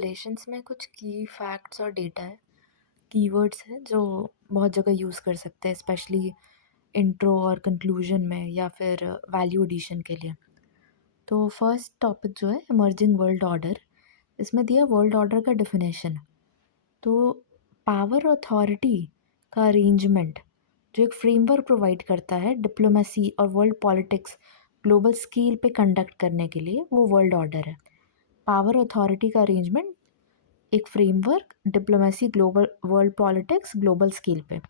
Relations में कुछ की फैक्ट्स और डेटा है, कीवर्ड्स हैं जो बहुत जगह यूज़ कर सकते हैं, स्पेशली इंट्रो और कंक्लूजन में या फिर वैल्यू एडिशन के लिए। तो फर्स्ट टॉपिक जो है इमर्जिंग वर्ल्ड ऑर्डर, इसमें दिया वर्ल्ड ऑर्डर का डेफिनेशन। तो पावर अथॉरिटी का अरेंजमेंट जो एक फ्रेमवर्क प्रोवाइड करता है डिप्लोमेसी और वर्ल्ड पॉलिटिक्स ग्लोबल स्केल पे कंडक्ट करने के लिए, वो वर्ल्ड ऑर्डर है। पावर अथॉरिटी का अरेंजमेंट, एक framework, diplomacy, global world politics global scale पे।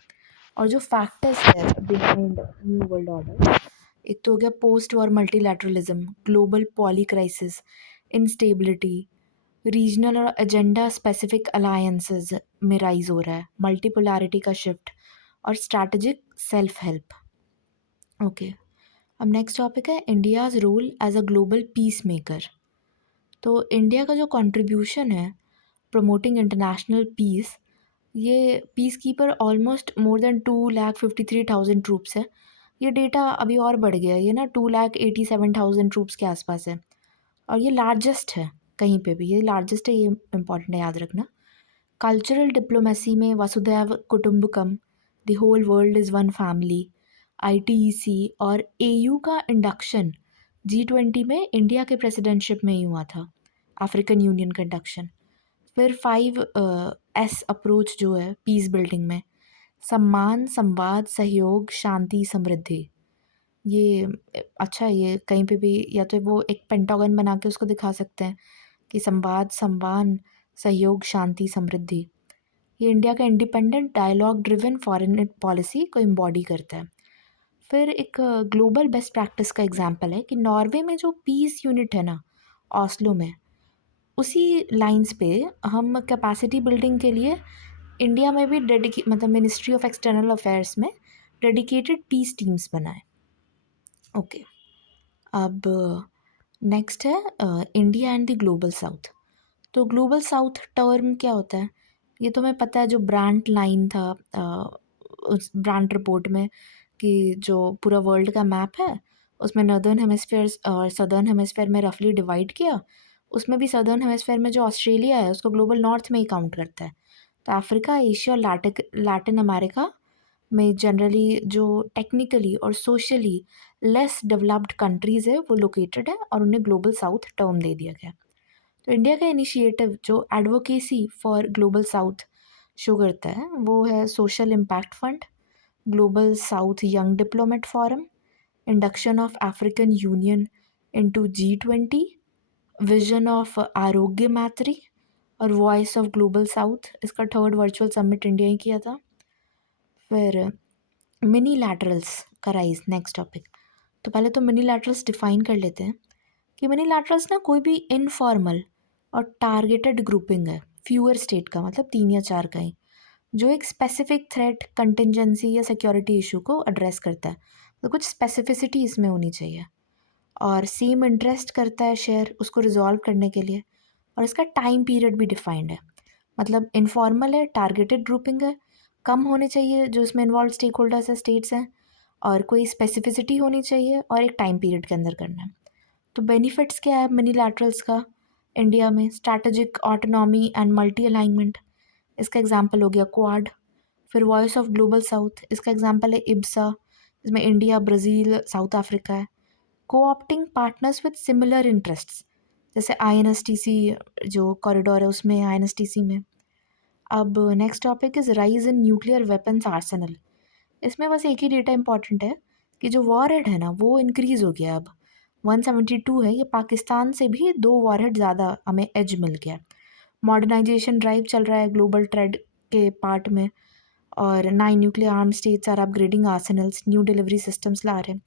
और जो फैक्टर्स है बिहाइंड न्यू वर्ल्ड ऑर्डर, एक तो हो गया post war multilateralism, global polycrisis, instability, regional और एजेंडा स्पेसिफिक अलायंसेस में राइज हो रहा है, मल्टीपोलैरिटी का शिफ्ट और स्ट्रैटेजिक सेल्फ हेल्प। ओके, अब नेक्स्ट टॉपिक है India's role as a global peacemaker. तो इंडिया का जो कंट्रीब्यूशन है प्रमोटिंग इंटरनेशनल पीस, ये peacekeeper almost more than 2,53,000 troops है। ये डेटा अभी और बढ़ गया, ये ना 2,87,000 ट्रूप्स के आसपास है और ये लार्जेस्ट है, कहीं पे भी ये लार्जेस्ट है, ये इम्पॉर्टेंट है याद रखना। कल्चरल डिप्लोमेसी में वसुधैव कुटुंबकम, the whole world is one family, ITEC और AU का इंडक्शन G20 में इंडिया के प्रेसिडेंटशिप में ही हुआ था, अफ्रीकन यूनियन का इंडक्शन। फिर 5S अप्रोच जो है पीस बिल्डिंग में, सम्मान, संवाद, सहयोग, शांति, समृद्धि। ये अच्छा है, ये कहीं पे भी या तो वो एक पेंटागन बना के उसको दिखा सकते हैं कि संवाद, सम्मान, सहयोग, शांति, समृद्धि। ये इंडिया का independent dialogue driven foreign policy को एम्बॉडी करता है। फिर एक ग्लोबल बेस्ट प्रैक्टिस का एग्जांपल है कि नॉर्वे में जो पीस यूनिट है ना, ऑस्लो में, उसी लाइंस पे हम कैपेसिटी बिल्डिंग के लिए इंडिया में भी मतलब मिनिस्ट्री ऑफ एक्सटर्नल अफेयर्स में डेडिकेटेड पीस टीम्स बनाए। ओके, अब नेक्स्ट है India and the global south. तो ग्लोबल साउथ टर्म क्या होता है, ये तो हमें पता है, जो ब्रांड लाइन था उस ब्रांड रिपोर्ट में, कि जो पूरा वर्ल्ड का मैप है उसमें नॉर्दर्न हेमिस्फेयर और सदर्न हेमिस्फेयर में रफली डिवाइड किया। उसमें भी सदर्न हेमिस्फेयर में जो ऑस्ट्रेलिया है उसको ग्लोबल नॉर्थ में ही काउंट करता है। तो अफ्रीका, एशिया और लैटिन अमेरिका में जनरली जो टेक्निकली और सोशली लेस डेवलप्ड कंट्रीज़ है वो लोकेटेड है और उन्हें ग्लोबल साउथ टर्म दे दिया गया। तो इंडिया का इनिशिएटिव जो advocacy for global south show करता है वो है social impact fund, global south young diplomat forum, induction of African union into G20, vision of आरोग्य मैत्री और वॉइस ऑफ ग्लोबल साउथ। इसका थर्ड वर्चुअल समिट इंडिया ही किया था। फिर मिनी लैटरल्स का राइज, नेक्स्ट टॉपिक। तो पहले तो मिनी लैटरल्स डिफाइन कर लेते हैं कि मिनी लैटरल्स ना कोई भी इनफॉर्मल और टारगेटेड ग्रुपिंग है, फ्यूअर स्टेट का मतलब 3 या 4 का ही, जो एक स्पेसिफिक थ्रेट, कंटिजेंसी या सिक्योरिटी इशू को एड्रेस करता है। तो कुछ स्पेसिफिसिटी इसमें होनी चाहिए और सेम इंटरेस्ट करता है शेयर उसको रिजॉल्व करने के लिए, और इसका टाइम पीरियड भी डिफाइंड है। मतलब इनफॉर्मल है, टारगेटेड ग्रुपिंग है, कम होने चाहिए जो इसमें इन्वॉल्व स्टेक होल्डर्स है, स्टेट्स हैं, और कोई स्पेसिफिसिटी होनी चाहिए और एक टाइम पीरियड के अंदर करना है। तो बेनिफिट्स क्या है मिनीलैटरल्स का इंडिया में? Strategic autonomy and multi alignment, इसका एग्जांपल हो गया क्वाड। फिर वॉइस ऑफ ग्लोबल साउथ, इसका एग्जांपल है इब्सा, इसमें इंडिया, ब्राज़ील, साउथ अफ्रीका है। कोऑप्टिंग पार्टनर्स विद सिमिलर इंटरेस्ट्स, जैसे INSTC जो कॉरिडोर है उसमें, INSTC में। अब next topic is rise in nuclear weapons Arsenal. इसमें बस एक ही डेटा इंपॉर्टेंट है कि जो वॉरहेड है ना वो इंक्रीज़ हो गया, अब 172 है, ये पाकिस्तान से भी 2 वॉरहेड ज़्यादा हमें एज मिल गया। मॉडर्नाइजेशन ड्राइव चल रहा है ग्लोबल ट्रेड के पार्ट में, और 9 nuclear arm states are upgrading arsenals, new delivery systems ला रहे हैं।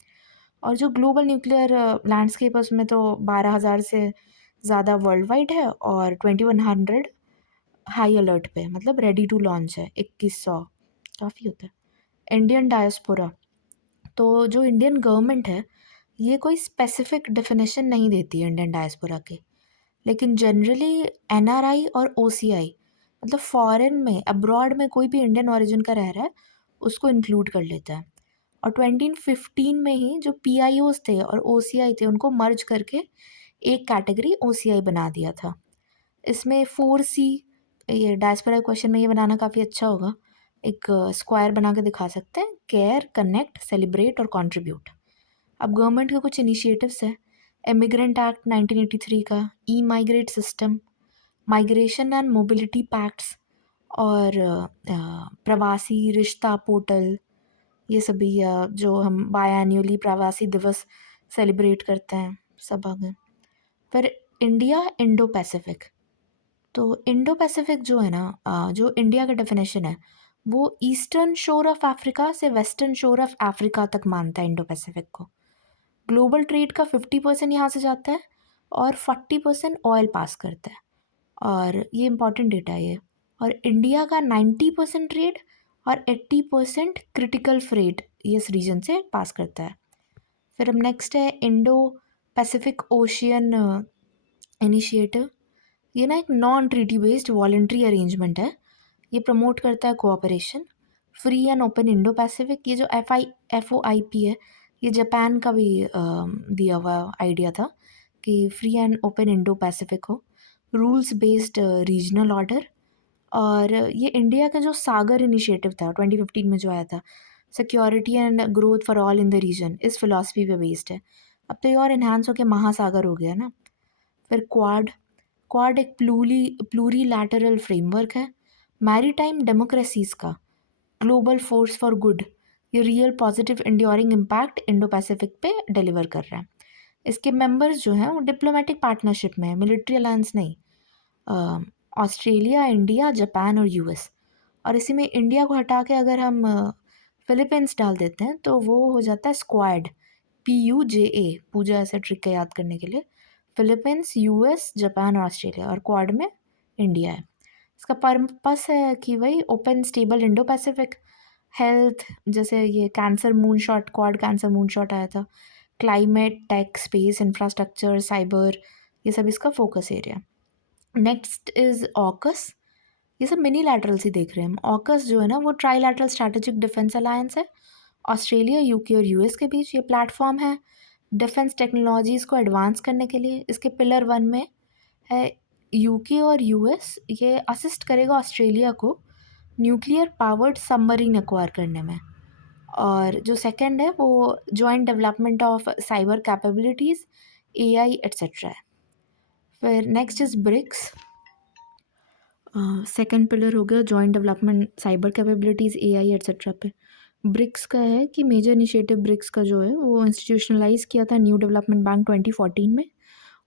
और जो ग्लोबल न्यूक्लियर लैंडस्केप है उसमें तो 12,000 से ज़्यादा वर्ल्ड वाइड है और 2100 हाई अलर्ट पे, मतलब रेडी टू लॉन्च है। 2100 काफ़ी होता है। इंडियन डायस्पोरा, तो जो इंडियन गवर्नमेंट है ये कोई स्पेसिफिक डेफिनेशन नहीं देती है इंडियन डायस्पोरा के, लेकिन जनरली NRI और OCI, मतलब फॉरेन में, अब्रॉड में कोई भी इंडियन ओरिजिन का रह रहा है उसको इंक्लूड कर लेता है। और 2015 में ही जो PIOs थे और OCI थे उनको मर्ज करके एक कैटेगरी OCI बना दिया था। इसमें 4C, ये डायस्पोरा क्वेश्चन में ये बनाना काफ़ी अच्छा होगा। एक स्क्वायर बना के दिखा सकते हैं, केयर, कनेक्ट, सेलिब्रेट और कंट्रीब्यूट। अब गवर्नमेंट के कुछ इनिशिएटिव्स है, इमिग्रेंट एक्ट 1983 का, e migrate system, migration and mobility pacts और प्रवासी रिश्ता पोर्टल, ये सभी जो हम बायएनुअली प्रवासी दिवस सेलिब्रेट करते हैं, सब आ गए। फिर इंडिया इंडो पैसिफिक, तो इंडो पैसिफिक जो है ना, जो इंडिया का डेफिनेशन है वो ईस्टर्न शोर ऑफ अफ्रीका से वेस्टर्न शोर ऑफ अफ्रीका तक मानता है इंडो पैसिफिक को। ग्लोबल ट्रेड का 50% यहाँ से जाता है और 40% ऑयल पास करता है, और ये इंपॉर्टेंट डेटा है ये। और इंडिया का 90% ट्रेड और 80% क्रिटिकल फ्रेट ये इस रीजन से पास करता है। फिर अब नेक्स्ट है इंडो पैसिफिक ओशियन इनिशिएटिव। ये ना एक non treaty based voluntary arrangement है, ये प्रमोट करता है cooperation, free and open Indo Pacific. ये जो FOIP है, ये जापान का भी दिया हुआ आइडिया था कि free and open Indo Pacific हो, रूल्स बेस्ड रीजनल ऑर्डर। और ये इंडिया का जो सागर इनिशिएटिव था 2015 में जो आया था, security and growth for all in the region, इस फिलॉसफी पे बेस्ड है। अब तो ये और इन्हांस होकर महासागर हो गया ना। फिर क्वाड, क्वाड एक प्लूरीलैटरल फ्रेमवर्क है, मैरीटाइम डेमोक्रेसीज का, ग्लोबल फोर्स फॉर गुड, ये real positive enduring impact Indo Pacific पे डिलीवर कर रहा है। इसके मेंबर्स जो हैं वो डिप्लोमेटिक पार्टनरशिप में है, मिलिट्री अलायंस नहीं। ऑस्ट्रेलिया, इंडिया, जापान और US। और इसी में इंडिया को हटा के अगर हम फिलीपींस डाल देते हैं तो वो हो जाता है स्क्वाड, PUJA, पूजा ऐसे ट्रिक है याद करने के लिए। फिलीपींस, US, जापान और ऑस्ट्रेलिया, और क्वाड में इंडिया है। इसका पर्पस है कि वही open stable Indo Pacific, health, जैसे ये cancer moonshot, Quad cancer moonshot आया था, climate, tech, space, infrastructure, cyber, ये सब इसका focus area. Next is AUKUS, ये सब मिनी लैटरल्स ही देख रहे हैं हम। ऑकस जो है ना वो ट्राईलैटरल स्ट्रैटेजिक डिफेंस अलायंस है, ऑस्ट्रेलिया, UK और US के बीच। ये प्लेटफॉर्म है डिफेंस टेक्नोलॉजीज़ को एडवांस करने के लिए। इसके पिलर 1 में है UK और US ये असिस्ट करेगा ऑस्ट्रेलिया को न्यूक्लियर पावर्ड सबमरीन एक्वायर करने में। और जो सेकंड है वो joint development of cyber capabilities, AI etcetera है। फिर next is BRICS, second pillar हो गया joint development cyber capabilities, AI etcetera पे। ब्रिक्स का है कि मेजर इनिशिएटिव ब्रिक्स का जो है वो इंस्टीट्यूशनलाइज किया था न्यू डेवलपमेंट बैंक 2014 में,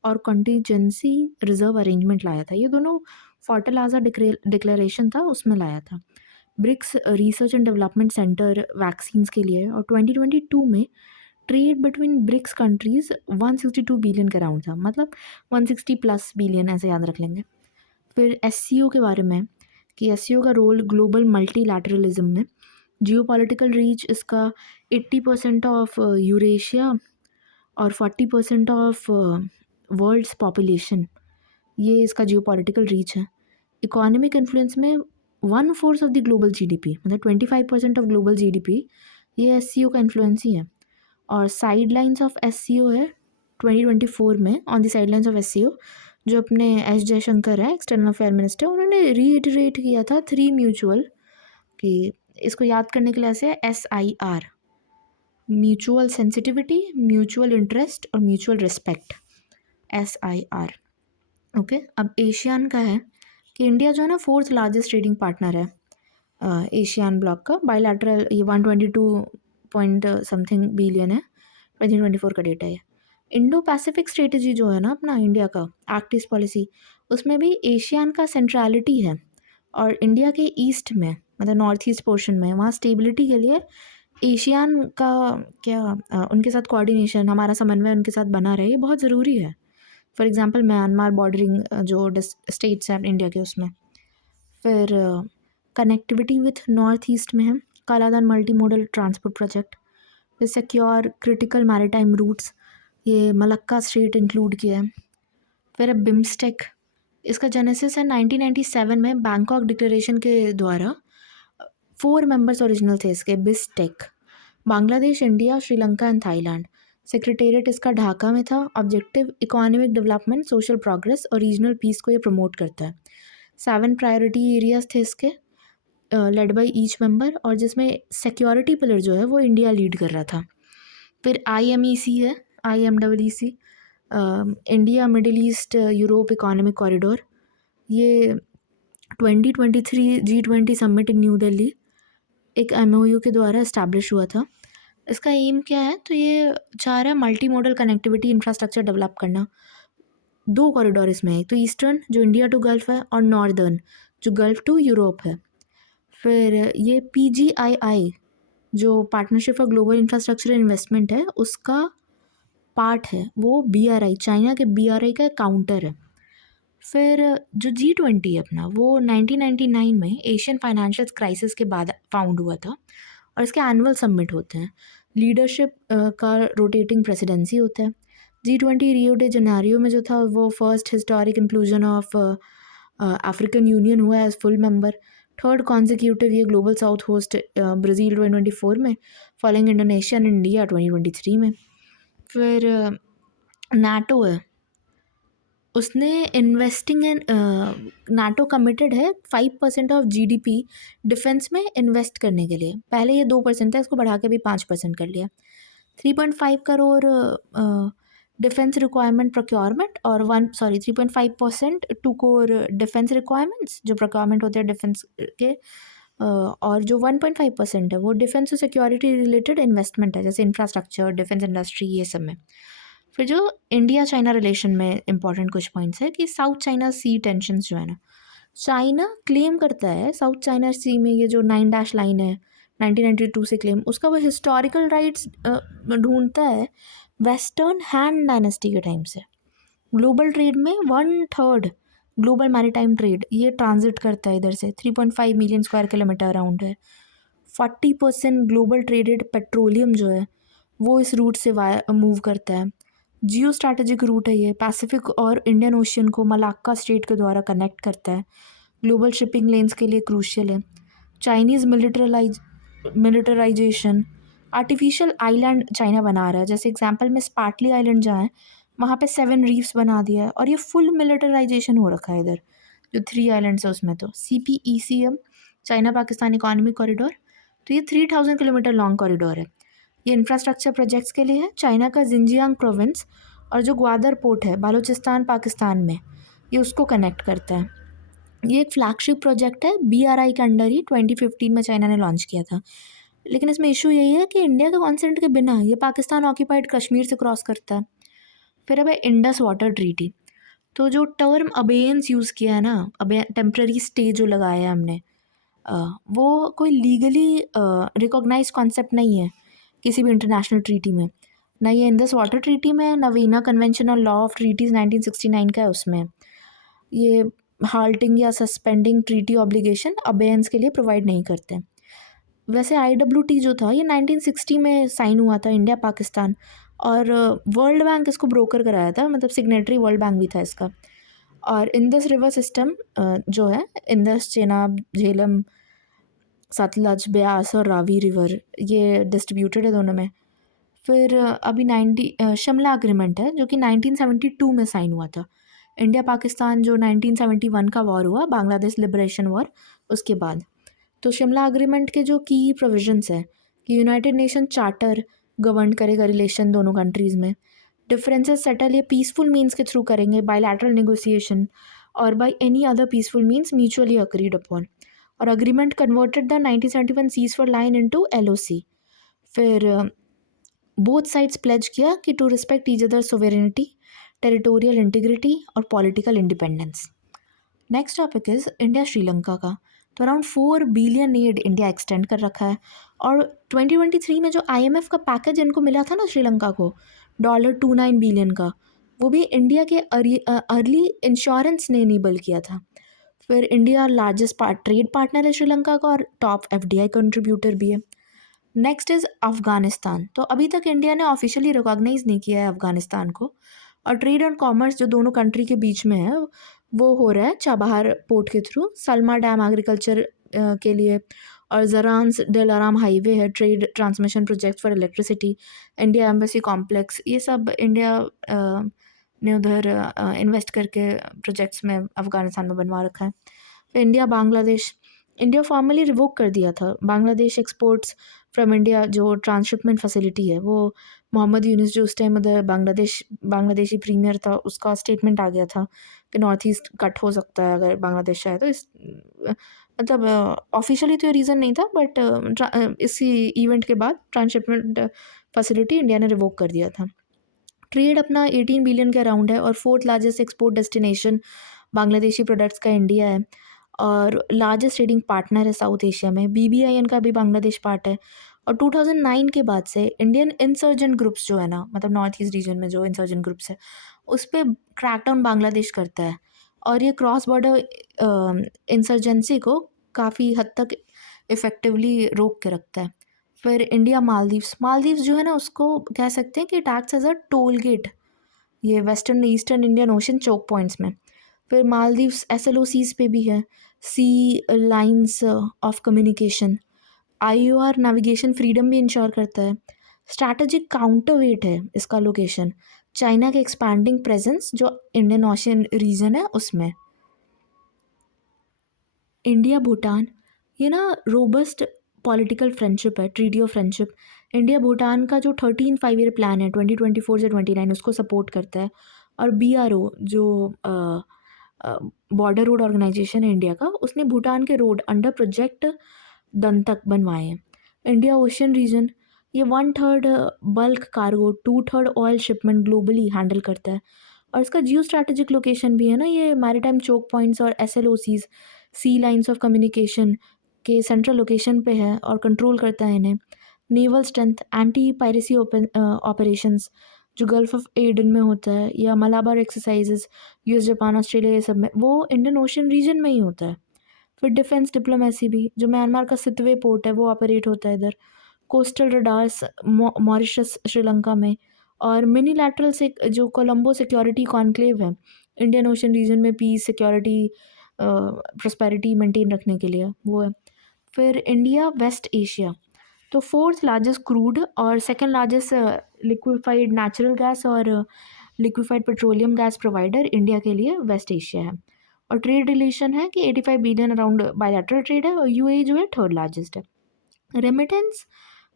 और कंटीजेंसी रिजर्व अरेंजमेंट लाया था। ये दोनों फॉर्टलाजा डिक्लेरेशन था उसमें लाया था। BRICS research and development centre vaccines के लिए, और 2022 में trade between BRICS countries 162 billion के अराउंड था, मतलब 160 प्लस बिलियन ऐसे याद रख लेंगे। फिर SCO के बारे में कि SCO का रोल ग्लोबल मल्टीलैटरलिज्म में, जियोपॉलिटिकल रीच इसका 80% ऑफ यूरेशिया और 40% ऑफ वर्ल्ड्स पॉपुलेशन, ये इसका जियोपॉलिटिकल रीच है। इकोनॉमिक इन्फ्लुएंस में 1/4 ऑफ द ग्लोबल GDP, मतलब 25% ऑफ ग्लोबल GDP ये SCO का इन्फ्लुएंस ही है। और साइडलाइंस ऑफ SCO है 2024 में, on the sidelines of SCO जो अपने S जयशंकर है एक्सटर्नल अफेयर मिनिस्टर, उन्होंने रीइटरेट किया था 3 म्यूचुअल, कि इसको याद करने के लिए ऐसे है SIR, mutual sensitivity, mutual interest और म्यूचुअल रिस्पेक्ट, SIR। ओके, अब एशियान का है कि इंडिया जो है ना 4th लार्जेस्ट ट्रेडिंग पार्टनर है एशियान ब्लॉक का, बायलैटरल ये 122 पॉइंट समथिंग बिलियन है, 2024 का डेटा है। इंडो पैसिफिक स्ट्रेटजी जो है ना अपना इंडिया का एक्ट ईस्ट पॉलिसी, उसमें भी एशियान का सेंट्रलिटी है, और इंडिया के ईस्ट में मतलब नॉर्थ ईस्ट पोर्शन में वहाँ स्टेबिलिटी के लिए एशियान का क्या उनके साथ कोऑर्डिनेशन, हमारा समन्वय उनके साथ बना रहे, ये बहुत ज़रूरी है। फॉर एग्जांपल म्यांमार बॉर्डरिंग जो स्टेट्स हैं इंडिया के उसमें। फिर कनेक्टिविटी विथ नॉर्थ ईस्ट में है Kaladan multi modal transport project. फिर सिक्योर क्रिटिकल मैरीटाइम रूट्स, ये मलक्का स्ट्रेट इंक्लूड किया है। फिर बिम्स्टेक, इसका जेनेसिस है 1997 में बैंकॉक डिक्लेरेशन के द्वारा। 4 मेंबर्स ओरिजिनल थे इसके BIMSTEC, Bangladesh, India, Sri Lanka and Thailand. Secretariat इसका ढाका में था। Objective economic development, social progress और रीजनल पीस को ये प्रमोट करता है। 7 प्रायोरिटी एरियाज थे इसके, लेड बाय ईच मेंबर, और जिसमें सिक्योरिटी पिलर जो है वो इंडिया लीड कर रहा था। फिर IMEC है, IMEEC, India middle east Europe economic corridor. ये 2023 G20 summit in new Delhi एक MOU के द्वारा इस्टेब्लिश हुआ था। इसका एम क्या है, तो ये चाह रहा है multi modal connectivity infrastructure develop करना। 2 कॉरिडोर इसमें है, तो ईस्टर्न जो इंडिया टू गल्फ है और नॉर्दर्न जो गल्फ टू यूरोप है। फिर ये PGII जो partnership for global infrastructure investment है उसका पार्ट है, वो BRI चाइना के BRI का काउंटर है। फिर जो G20 है अपना, वो 1999 में एशियन फाइनेंशियल क्राइसिस के बाद फाउंड हुआ था और इसके एनुअल समिट होते हैं। लीडरशिप का रोटेटिंग प्रेसिडेंसी होता है। G20 रियो डे जनेरियो में जो था वो first historic inclusion of African Union हुआ as full member. Third consecutive ये ग्लोबल साउथ होस्ट ब्राज़ील 2024 में, फॉलोइंग इंडोनेशिया एंड इंडिया 2023 में। फिर नाटो है, उसने इन्वेस्टिंग इन नाटो कमिटेड है 5% ऑफ GDP डिफेंस में इन्वेस्ट करने के लिए। पहले ये 2% था, इसको बढ़ा के भी 5% कर लिया। 3.5 करोड़ डिफेंस रिक्वायरमेंट प्रोक्योरमेंट और 3.5% टू कोर डिफेंस रिक्वायरमेंट्स जो प्रोक्योरमेंट होते हैं डिफेंस के, और जो 1.5% है वो डिफेंस और सिक्योरिटी रिलेटेड इन्वेस्टमेंट है, जैसे इंफ्रास्ट्रक्चर, डिफेंस इंडस्ट्री, ये सब में। फिर जो इंडिया चाइना रिलेशन में इंपॉर्टेंट कुछ पॉइंट्स है कि साउथ चाइना सी टेंशन्स जो है ना, चाइना क्लेम करता है साउथ चाइना सी में ये जो 9 लाइन है 1992 से क्लेम, उसका वो हिस्टोरिकल राइट्स ढूंढता है वेस्टर्न हैन डायनेस्टी के टाइम से। ग्लोबल ट्रेड में 1/3 ग्लोबल मैरीटाइम ट्रेड ये ट्रांजिट करता है इधर से, 3.5 मिलियन स्क्वायर किलोमीटर अराउंड है। 40% ग्लोबल ट्रेडेड पेट्रोलियम जो है वो इस रूट से मूव करता है। जियो स्ट्रैटेजिक रूट है ये, पैसिफिक और इंडियन ओशियन को मलाक्का स्ट्रेट के द्वारा कनेक्ट करता है। ग्लोबल शिपिंग लेन्स के लिए क्रूशियल है। Chinese militarisation, artificial island China बना रहा है, जैसे एग्जांपल में स्पार्टली आइलैंड जहाँ है वहाँ पे 7 रीफ्स बना दिया है और ये फुल मिलिटराइजेशन हो रखा है इधर जो 3 आइलैंड्स है उसमें। तो CPECM China Pakistan economic corridor, तो ये 3000 किलोमीटर लॉन्ग कॉरिडोर है। ये इंफ्रास्ट्रक्चर प्रोजेक्ट्स के लिए है। चाइना का जिंजियांग प्रोविंस और जो ग्वादर पोर्ट है बालूचिस्तान पाकिस्तान में, ये उसको कनेक्ट करता है। ये एक फ्लैगशिप प्रोजेक्ट है, BRI के अंडर ही 2015 में चाइना ने लॉन्च किया था। लेकिन इसमें इशू यही है कि इंडिया के कॉन्सेंट के बिना ये पाकिस्तान ऑक्यूपाइड कश्मीर से क्रॉस करता है। फिर अब है इंडस वाटर ट्रीटी, तो जो टर्म अबेयंस यूज़ किया है ना, अबे टेम्प्रेरी स्टे जो लगाया है हमने, वो कोई लीगली रिकॉग्नाइज कॉन्सेप्ट नहीं है किसी भी इंटरनेशनल ट्रीटी में, ना ये इंडस वाटर ट्रीटी में, ना Veena convention on law of treaties 1969 का है उसमें। ये हाल्टिंग या सस्पेंडिंग ट्रीटी ऑब्लिगेशन अबेयंस के लिए प्रोवाइड नहीं करते। वैसे IWT जो था ये 1960 में साइन हुआ था इंडिया पाकिस्तान, और वर्ल्ड बैंक इसको ब्रोकर कराया था, मतलब सिग्नेटरी वर्ल्ड बैंक भी था इसका। और इंडस रिवर सिस्टम जो है, इंडस, चेनाब, झेलम, सतलज, ब्यास और रावी रिवर, ये डिस्ट्रीब्यूटेड है दोनों में। फिर अभी शिमला अग्रीमेंट है जो कि 1972 में साइन हुआ था। इंडिया पाकिस्तान जो 1971 का वॉर हुआ, बांग्लादेश लिबरेशन वॉर, उसके बाद। तो शिमला अग्रीमेंट के जो की प्रोविजंस है कि यूनाइटेड नेशन चार्टर गवर्न करेगा रिलेशन दोनों कंट्रीज़ में, डिफरेंसेस सेटल ये पीसफुल मीन्स के थ्रू करेंगे, bilateral negotiation or by any other peaceful means mutually agreed upon. और agreement converted the 1971 cease fire line into LOC। फिर बोथ साइड्स प्लेज किया कि to respect each other sovereignty, territorial integrity और political independence. Next topic is India Sri Lanka का। तो around 4 billion aid India extend कर रखा है, और 2023 में जो IMF का पैकेज इनको मिला था ना श्रीलंका को, $29 बिलियन का, वो भी इंडिया के अर्ली इंश्योरेंस ने इनेबल किया था। फिर इंडिया लार्जेस्ट ट्रेड पार्टनर है श्रीलंका का और टॉप FDI कंट्रीब्यूटर भी है। Next is Afghanistan. तो अभी तक इंडिया ने ऑफिशियली रिकॉग्नाइज़ नहीं किया है अफ़गानिस्तान को, और ट्रेड एंड कॉमर्स जो दोनों कंट्री के बीच में है वो हो रहा है चाबहार पोर्ट के थ्रू, सलमा डैम एग्रीकल्चर के लिए, और ज़रान्स डेल आराम हाईवे है, trade transmission project for electricity, India embassy complex, ये सब इंडिया ने उधर इन्वेस्ट करके प्रोजेक्ट्स में अफ़गानिस्तान में बनवा रखा है। फिर India Bangladesh, India formally revoke कर दिया था बांग्लादेश एक्सपोर्ट्स फ्रॉम इंडिया, जो ट्रांसशिपमेंट फैसिलिटी है वो। मोहम्मद यूनुस जो उस टाइम उधर बांग्लादेशी प्रीमियर था, उसका स्टेटमेंट आ गया था कि नॉर्थ ईस्ट कट हो सकता है अगर बांग्लादेश आए तो। इस मतलब ऑफिशियली तो ये रीज़न नहीं था, बट इसी इवेंट के बाद ट्रांसशिपमेंट फैसिलिटी इंडिया ने रिवोक कर दिया था। ट्रेड अपना 18 बिलियन के अराउंड है और fourth largest export destination Bangladeshi products का इंडिया है, और लार्जेस्ट ट्रेडिंग पार्टनर है साउथ एशिया में। BBIN का भी बांग्लादेश पार्ट है। और 2009 के बाद से इंडियन इंसर्जेंट ग्रुप्स जो है ना, मतलब नॉर्थ ईस्ट रीजन में जो इंसर्जेंट ग्रुप्स है, उस पर क्रैकडाउन बांग्लादेश करता है, और ये क्रॉस बॉर्डर इंसर्जेंसी को काफ़ी हद तक इफ़ेक्टिवली रोक के रखता है। फिर इंडिया मालदीव्स जो है ना, उसको कह सकते हैं कि it acts as a toll gate, ये western eastern Indian Ocean choke points में। फिर मालदीव्स SLOCs पे भी है, sea lines of communication, IOR navigation freedom भी इंश्योर करता है। स्ट्रैटेजिक काउंटरवेट है इसका लोकेशन, चाइना के एक्सपैंडिंग प्रेजेंस जो इंडियन ओशन रीजन है उसमें। इंडिया भूटान, ये ना रोबस्ट पॉलिटिकल फ्रेंडशिप है, treaty of friendship. India Bhutan का जो 13 5 ईयर प्लान है 2024 से 29, उसको सपोर्ट करता है। और BRO जो बॉर्डर रोड ऑर्गेनाइजेशन है इंडिया का, उसने भूटान के रोड अंडर प्रोजेक्ट दंतक बनवाए हैं। इंडिया ओशन रीजन, ये 1/3 bulk cargo, 2/3 oil shipment globally handle करता है। और इसका जियो स्ट्रैटेजिक लोकेशन भी है ना, ये मैरीटाइम चोक पॉइंट्स और SLOCs, sea lines of communication के सेंट्रल लोकेशन पे है और कंट्रोल करता है इन्हें। Naval strength, anti piracy operations जो गल्फ ऑफ एडन में होता है, या Malabar exercises US Japan Australia ये सब में, वो इंडियन ओशन रीजन में ही होता है। फिर डिफेंस डिप्लोमेसी भी, जो म्यांमार का सितवे पोर्ट है वो ऑपरेट होता है इधर। कोस्टल रडार्स मॉरिशस श्रीलंका में, और मिनी लैटरल से जो कोलंबो सिक्योरिटी कॉन्क्लेव है इंडियन ओशन रीजन में, पीस सिक्योरिटी प्रोस्पेरिटी मेंटेन रखने के लिए वो है। फिर इंडिया वेस्ट एशिया, तो फोर्थ लार्जेस्ट क्रूड और second largest liquefied natural gas और liquefied petroleum gas provider India के लिए वेस्ट एशिया है। और ट्रेड रिलेशन है कि 85 बिलियन अराउंड बायलैटरल ट्रेड है, और UAE जो है थर्ड लार्जेस्ट है। रेमिटेंस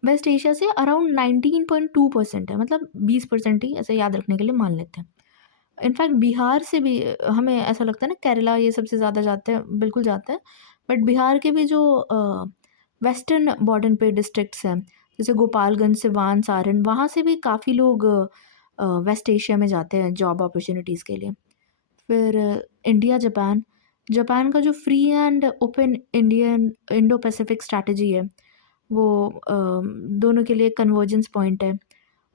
वेस्ट एशिया से अराउंड 19.2% है, मतलब 20% ही ऐसे याद रखने के लिए मान लेते हैं। इनफैक्ट बिहार से भी हमें ऐसा लगता है ना, केरला ये सबसे ज़्यादा जाते हैं, बिल्कुल जाते हैं, बट बिहार के भी जो वेस्टर्न बॉर्डर पे डिस्ट्रिक्ट्स हैं, जैसे गोपालगंज, सिवान, सारण, वहाँ से भी काफ़ी लोग वेस्ट एशिया में जाते हैं जॉब अपॉर्चुनिटीज़ के लिए। फिर इंडिया जापान, जापान का जो free and open Indo Pacific strategy है वो दोनों के लिए कन्वर्जेंस पॉइंट है।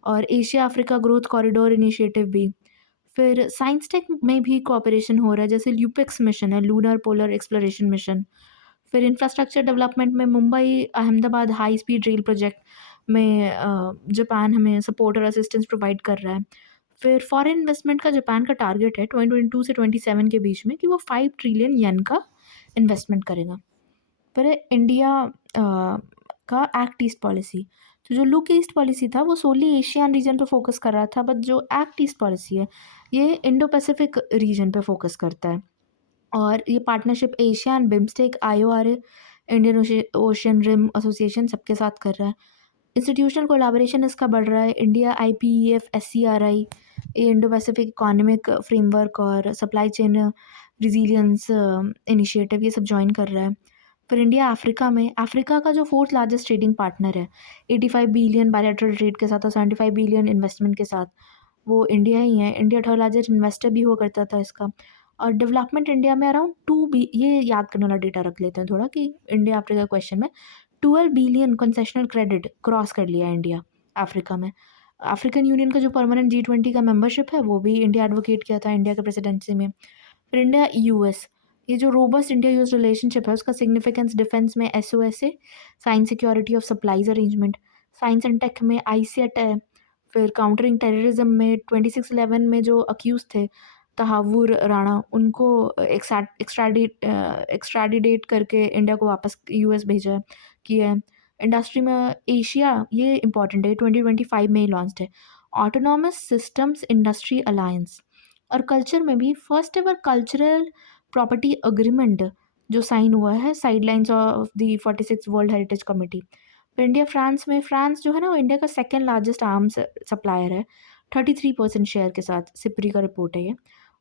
और Asia Africa growth corridor initiative भी। फिर साइंस टेक में भी कोऑपरेशन हो रहा है, जैसे ल्यूपेक्स मिशन है, लूनर पोलर एक्सप्लोरेशन मिशन। फिर इंफ्रास्ट्रक्चर डेवलपमेंट में Mumbai Ahmedabad high speed rail project में जापान हमें सपोर्ट और असिस्टेंस प्रोवाइड कर रहा है। फिर फॉरेन इन्वेस्टमेंट का जापान का टारगेट है 2022 से 27 के बीच में कि वो 5 ट्रिलियन येन का इन्वेस्टमेंट करेगा। फिर है इंडिया का एक्ट ईस्ट पॉलिसी, तो जो लुक ईस्ट पॉलिसी था वो सोली एशियन रीजन पे फोकस कर रहा था, बट जो एक्ट ईस्ट पॉलिसी है ये इंडो पैसिफिक रीजन पे फोकस करता है। और ये partnership ASEAN BIMSTEC IOR Indian Ocean Rim Association सबके साथ कर रहा है। इंस्टीट्यूशनल कोलैबोरेशन इसका बढ़ रहा है, इंडिया IPEF SCRI, ये इंडो पैसिफिक इकोनॉमिक फ्रेमवर्क और सप्लाई चेन रिजिलियंस इनिशिएटिव ये सब ज्वाइन कर रहा है। फिर इंडिया अफ्रीका में, अफ्रीका का जो फोर्थ लार्जेस्ट ट्रेडिंग पार्टनर है 85 बिलियन बायलैटरल ट्रेड के साथ और 75 बिलियन इन्वेस्टमेंट के साथ, वो इंडिया ही है। इंडिया थर्ड लार्जेस्ट इन्वेस्टर भी हुआ करता था इसका। और डेवलपमेंट इंडिया में अराउंड 2 बी, ये याद करने वाला डेटा रख लेते हैं थोड़ा कि इंडिया अफ्रीका क्वेश्चन में 12 बिलियन कंसेशनल क्रेडिट क्रॉस कर लिया इंडिया अफ्रीका में। अफ्रीकन यूनियन का जो परमानेंट G20 का मेंबरशिप है वो भी इंडिया एडवोकेट किया था इंडिया के प्रेसिडेंसी में। फिर इंडिया US, ये जो रोबस्ट इंडिया US रिलेशनशिप है उसका सिग्निफिकेंस डिफेंस में SOSA, science security of supplies arrangement, science and tech में ICET है। फिर काउंटरिंग टेररिज्म में 2611 में जो अक्यूज थे तहावुर राणा उनको एक्स्ट्राडिडेट करके इंडिया को वापस यूएस भेजा किया है। इंडस्ट्री में एशिया, ये इम्पॉर्टेंट है, 2025 में ही लॉन्च्ड है, ऑटोनॉमस सिस्टम्स इंडस्ट्री अलायंस। और कल्चर में भी first ever cultural property agreement जो साइन हुआ है sidelines of the 46 world heritage committee. फिर इंडिया फ्रांस में, फ्रांस जो है ना वो इंडिया का सेकेंड लार्जेस्ट आर्म्स सप्लायर है 33% शेयर के साथ, सिप्री का रिपोर्ट है ये।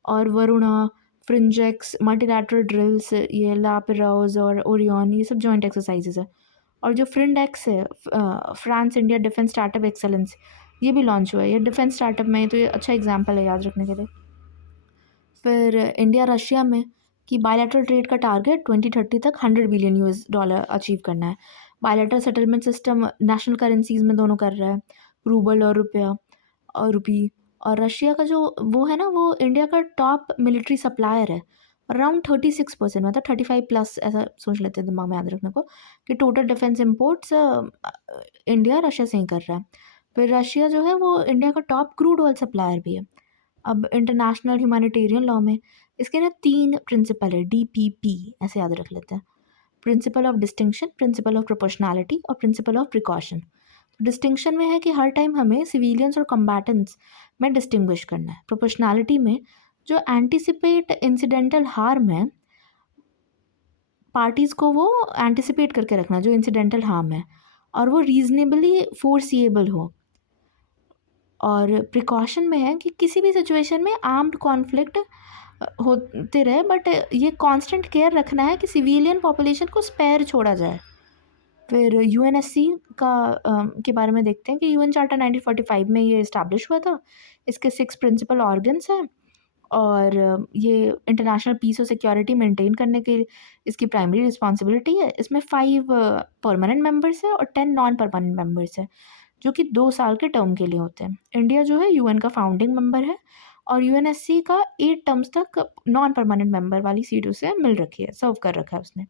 और वरुणा, फ्रिंजेक्स, मल्टीलैटरल ड्रिल्स, ये लापिराउज और ओरियन, ये सब जॉइंट एक्सरसाइजेज है। और जो फ्रिंडेक्स है, France India defence startup excellence, ये भी लॉन्च हुआ है। ये डिफेंस स्टार्टअप में, तो ये अच्छा एग्जाम्पल है याद रखने के लिए। फिर इंडिया रशिया में कि बायलैटरल ट्रेड का टारगेट 2030 तक $100 बिलियन अचीव करना है। Bilateral settlement system national currencies में दोनों कर रहा है, रूबल और रुपया और रुपी। और रशिया का जो वो है ना, वो इंडिया का टॉप मिलिट्री सप्लायर है, अराउंड 36%, मतलब 35+, ऐसा सोच लेते हैं दिमाग में याद रखने को, कि total defence imports India Russia से ही कर रहा है। फिर रशिया जो है वो इंडिया का टॉप क्रूड ऑयल सप्लायर भी है। अब इंटरनेशनल ह्यूमैनिटेरियन लॉ में इसके ना 3 प्रिंसिपल है, DPP, ऐसे याद रख लेते हैं। Principle of distinction, principle of proportionality और प्रिंसिपल ऑफ प्रिकॉशन। डिस्टिंक्शन में है कि हर टाइम हमें सिविलियंस और कम्बैटेंट्स में डिस्टिंग्विश करना है। प्रोपोर्शनैलिटी में जो एंटिसिपेट इंसिडेंटल हार्म है, पार्टीज़ को वो एंटिसिपेट करके रखना जो इंसिडेंटल हार्म है, और वो रीजनेबली फोर्सिएबल हो। और प्रिकॉशन में है कि किसी भी सिचुएशन में आर्म्ड कॉन्फ्लिक्ट होते रहे, बट ये कांस्टेंट केयर रखना है कि सिविलियन पॉपुलेशन को स्पेयर छोड़ा जाए। फिर यूएनएससी का के बारे में देखते हैं कि यूएन चार्टर 1945 में ये इस्टेब्लिश हुआ था। इसके 6 प्रिंसिपल ऑर्गन्स हैं, और ये इंटरनेशनल पीस और सिक्योरिटी मेंटेन करने के इसकी प्राइमरी रिस्पॉन्सिबिलिटी है। इसमें 5 परमानेंट मेंबर्स हैं और 10 नॉन परमानेंट मेंबर्स हैं, जो कि 2 साल के टर्म के लिए होते हैं। इंडिया जो है यूएन का फाउंडिंग मेंबर है, और यूएनएससी का 8 टर्म्स तक नॉन परमानेंट मेंबर वाली सीट उसे मिल रखी है, सर्व कर रखा है उसने।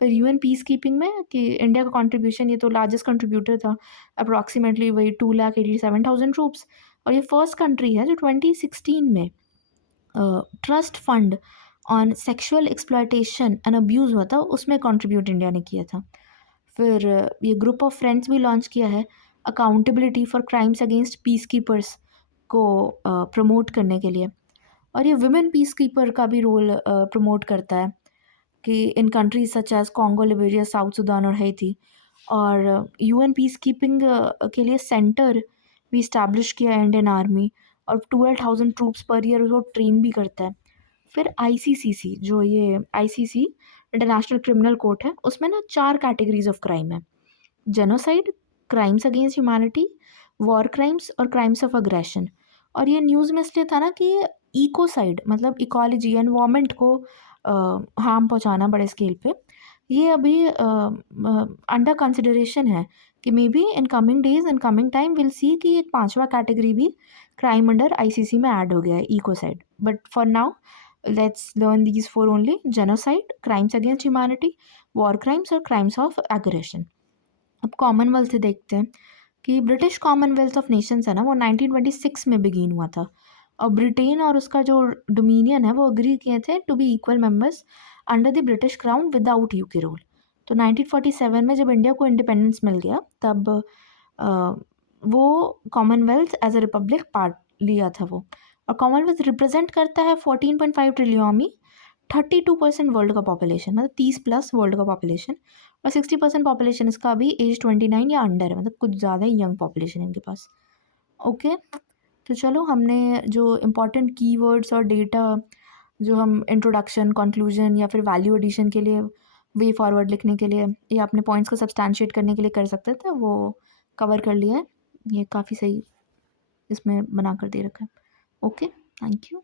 फिर यूएन पीस कीपिंग में कि इंडिया का कंट्रीब्यूशन, ये तो लार्जेस्ट कंट्रीब्यूटर था, अप्रॉक्सीमेटली वही 2,87,000 ट्रूप्स। और ये फर्स्ट कंट्री है जो 2016 में trust fund on sexual exploitation and abuse हुआ था, उसमें कंट्रीब्यूट इंडिया ने किया था। फिर ये ग्रुप ऑफ फ्रेंड्स भी लॉन्च किया है accountability for crimes against peace keepers को प्रमोट करने के लिए। और ये वुमेन पीस कीपर का भी रोल प्रमोट करता है कि in countries such as Congo, Liberia, South Sudan और हैती। और यूएन पीस कीपिंग के लिए सेंटर भी इस्टेब्लिश किया है इंडियन आर्मी, और 12,000 ट्रूप्स पर ईयर उसको ट्रेन भी करता है। फिर आईसीसीसी, जो ये आईसीसी इंटरनेशनल क्रिमिनल कोर्ट है, उसमें ना 4 कैटेगरीज ऑफ क्राइम है: genocide, crimes against humanity, war crimes और क्राइम्स ऑफ अग्रेशन। और ये न्यूज़ में इसलिए था ना कि इकोसाइड, मतलब इकोलॉजी एनवायरनमेंट को हार्म पहुंचाना बड़े स्केल पे, ये अभी अंडर कंसिडरेशन है कि may be in coming days, in coming time will see कि एक 5वां कैटेगरी भी क्राइम अंडर आईसीसी में ऐड हो गया है, ecocide. But for now let's learn these 4 only: genocide, crimes against humanity, war crimes और क्राइम्स ऑफ एग्रेशन। अब कॉमनवेल्थ से देखते हैं कि ब्रिटिश कॉमनवेल्थ ऑफ नेशंस है ना, वो 1926 में बिगिन हुआ था। और ब्रिटेन और उसका जो डोमिनियन है वो अग्री किए थे to be equal members under the British Crown without UK rule. तो 1947 में जब इंडिया को इंडिपेंडेंस मिल गया, तब वो Commonwealth as a republic part लिया था वो। और कॉमनवेल्थ रिप्रेजेंट करता है 14.5 ट्रिलियन, 32% वर्ल्ड का पॉपुलेशन, मतलब 30+ वर्ल्ड का पॉपुलेशन। और 60% पॉपुलेशन इसका अभी एज 29 या अंडर है, मतलब कुछ ज़्यादा ही यंग पॉपुलेशन है इनके पास। ओके, तो चलो हमने जो इम्पोर्टेंट कीवर्ड्स और डेटा जो हम इंट्रोडक्शन, कंक्लूजन या फिर वैल्यू एडिशन के लिए, वे फॉरवर्ड लिखने के लिए या अपने पॉइंट्स को सब्सटैंशिएट करने के लिए कर सकते थे, वो कवर कर लिया है। ये काफ़ी सही इसमें बना कर दे रखा है। Okay, thank you.